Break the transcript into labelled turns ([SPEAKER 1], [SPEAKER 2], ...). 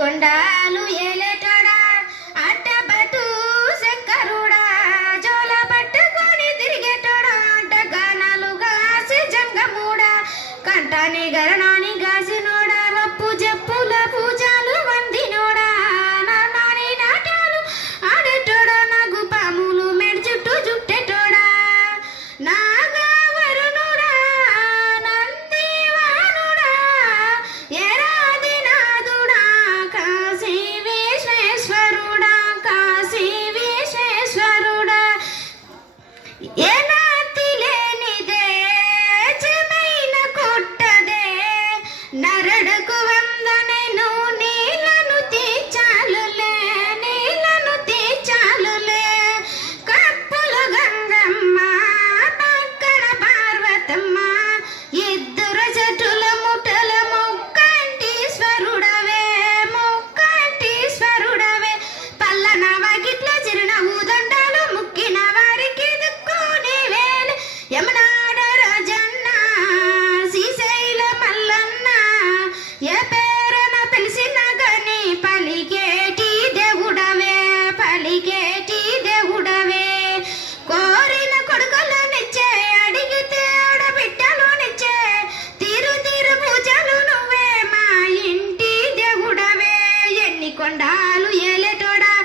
[SPEAKER 1] కొండాలు ఎలటడా అట్టబట్టు శంకరుడా జోల పట్టుకొని తిరిగేటోడా? అడ్డగానాలు గాసి జంగమూడా కంటాని గరణాని గాసినోడా నరడకు వందనెను ಎಲೆ ತೊಡ